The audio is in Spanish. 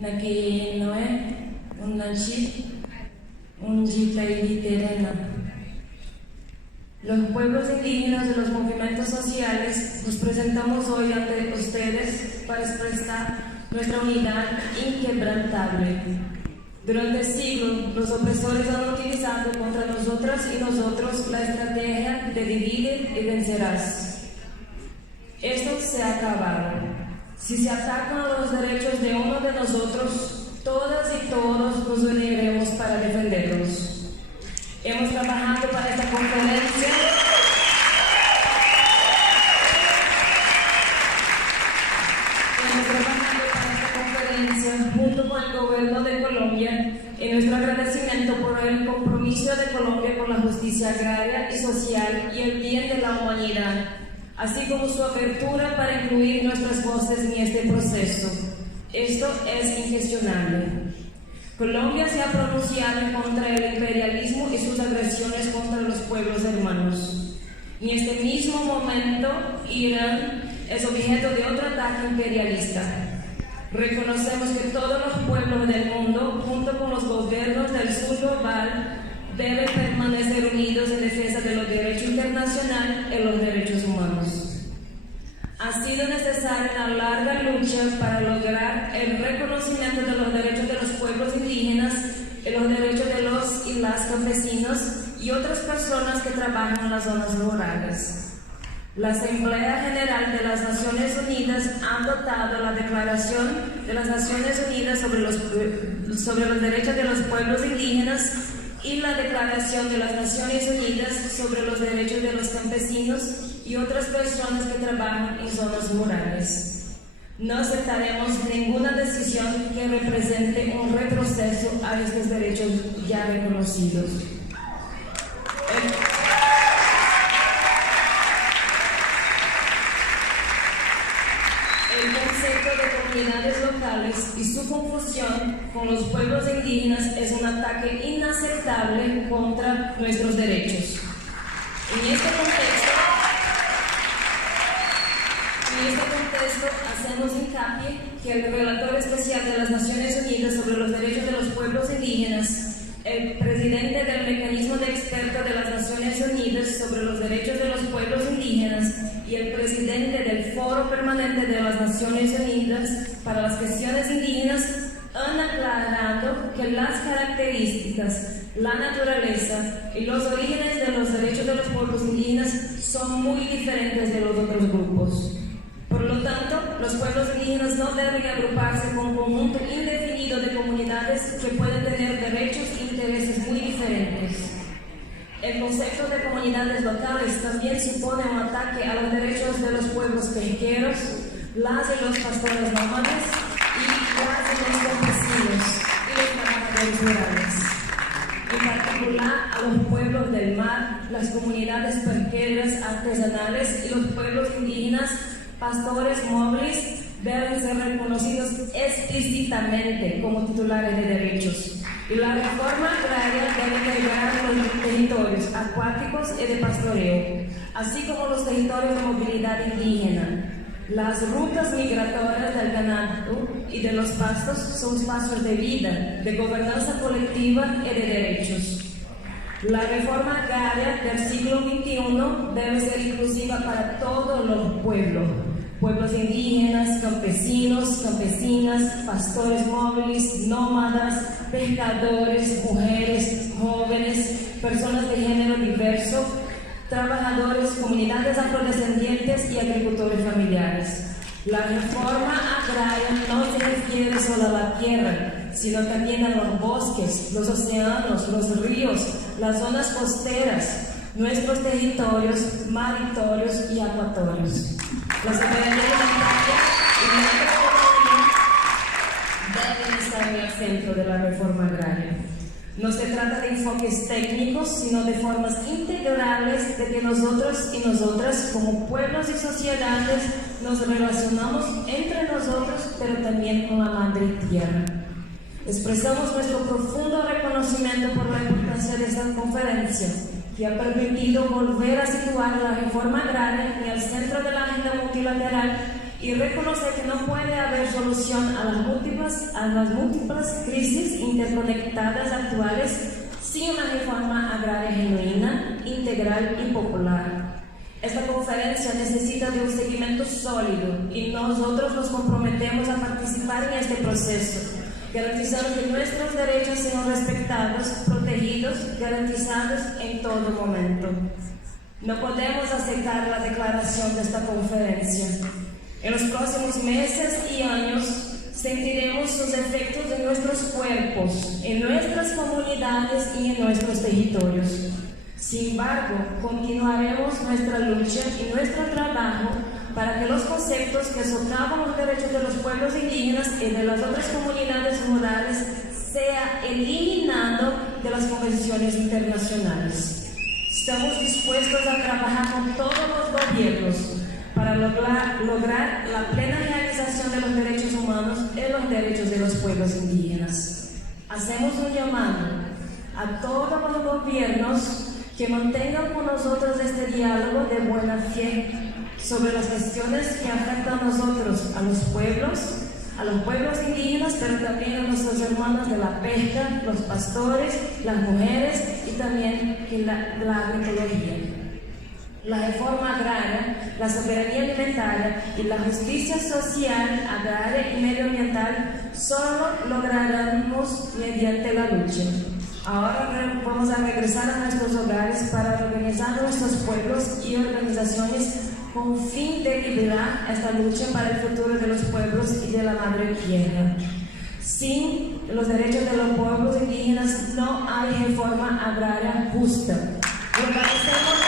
Naki Noé, un Nanchi, un Terena. Los pueblos indígenas de los movimientos sociales nos presentamos hoy ante ustedes para expresar nuestra unidad inquebrantable. Durante siglos, los opresores han utilizado contra nosotras y nosotros la estrategia de divide y vencerás. Esto se ha acabado. Si se atacan a los derechos de uno de nosotros, todas y todos nos uniremos para defenderlos. Hemos trabajado para esta conferencia. Junto con el gobierno de Colombia, en nuestro agradecimiento por el compromiso de Colombia con la justicia agraria y social y el bien de la humanidad, así como su apertura para incluir nuestras voces en este proceso. Esto es incuestionable. Colombia se ha pronunciado contra el imperialismo y sus agresiones contra los pueblos hermanos. En este mismo momento, Irán es objeto de otro ataque imperialista. Reconocemos que todos los pueblos del mundo, junto con los gobiernos del sur global, deben permanecer unidos en defensa de los derechos internacionales y los derechos humanos. Ha sido necesaria una larga lucha para lograr el reconocimiento de los derechos de los pueblos indígenas y los derechos de los y las campesinos y otras personas que trabajan en las zonas rurales. La Asamblea General de las Naciones Unidas ha adoptado la Declaración de las Naciones Unidas sobre los derechos de los pueblos indígenas y la Declaración de las Naciones Unidas sobre los derechos de los campesinos y otras personas que trabajan en zonas rurales. No aceptaremos ninguna decisión que represente un retroceso a estos derechos ya reconocidos. El concepto de comunidades locales y su confusión con los pueblos indígenas es un ataque inaceptable contra nuestros derechos. En este contexto hacemos hincapié que el relator especial de las Naciones Unidas sobre los derechos de los pueblos indígenas, el presidente del Mecanismo de Expertos de las Naciones Unidas sobre los derechos de los pueblos indígenas y el presidente del Foro Permanente de las Naciones Unidas para las Cuestiones Indígenas han aclarado que las características, la naturaleza y los orígenes de los derechos de los pueblos indígenas son muy diferentes de los otros grupos. Por lo tanto, los pueblos indígenas no deben agruparse con un conjunto indefinido de comunidades que pueden tener derechos e intereses muy diferentes. El concepto de comunidades locales también supone un ataque a los derechos de los pueblos pesqueros, las y los pastores nómadas y las y los campesinos y los trabajadores rurales. En particular a los pueblos del mar, las comunidades pesqueras artesanales y los pueblos indígenas, pastores móviles, deben ser reconocidos explícitamente como titulares de derechos. Y la reforma agraria debe integrar los territorios acuáticos y de pastoreo, así como los territorios de movilidad indígena. Las rutas migratorias del ganado y de los pastos son espacios de vida, de gobernanza colectiva y de derechos. La reforma agraria del siglo XXI debe ser inclusiva para todos los pueblos indígenas, campesinos, campesinas, pastores móviles, nómadas, pescadores, mujeres, jóvenes, personas de género diverso, trabajadores, comunidades afrodescendientes y agricultores familiares. La reforma agraria no se refiere solo a la tierra, sino también a los bosques, los océanos, los ríos, las zonas costeras, nuestros territorios maritorios y acuatorios. La soberanía alimentaria y nuestra economía deben estar en el centro de la reforma agraria. No se trata de enfoques técnicos, sino de formas integrales de que nosotros y nosotras, como pueblos y sociedades, nos relacionamos entre nosotros, pero también con la madre tierra. Expresamos nuestro profundo reconocimiento por la importancia de esta conferencia, que ha permitido volver a situar la reforma agraria en el centro de la agenda multilateral y reconocer que no puede haber solución a las múltiples crisis interconectadas actuales sin una reforma agraria genuina, integral y popular. Esta conferencia necesita de un seguimiento sólido y nosotros nos comprometemos a participar en este proceso, garantizando que nuestros derechos sean respetados, protegidos, garantizados en todo momento. No podemos aceptar la declaración de esta conferencia. En los próximos meses y años sentiremos sus efectos en nuestros cuerpos, en nuestras comunidades y en nuestros territorios. Sin embargo, continuaremos nuestra lucha y nuestro trabajo para que los conceptos que socavan los derechos de los pueblos indígenas y de las otras comunidades rurales sea eliminado de las convenciones internacionales. Estamos dispuestos a trabajar con todos los gobiernos para lograr la plena realización de los derechos humanos y los derechos de los pueblos indígenas. Hacemos un llamado a todos los gobiernos que mantengan con nosotros este diálogo de buena fe sobre las cuestiones que afectan a nosotros, a los pueblos indígenas, pero también a nuestros hermanos de la pesca, los pastores, las mujeres y también la agroecología. La reforma agraria, la soberanía alimentaria y la justicia social, agraria y medioambiental solo lograremos mediante la lucha. Ahora vamos a regresar a nuestros hogares para organizar nuestros pueblos y organizaciones con fin de liberar esta lucha para el futuro de los pueblos y de la madre tierra. Sin los derechos de los pueblos indígenas no hay reforma agraria justa. Lo agradecemos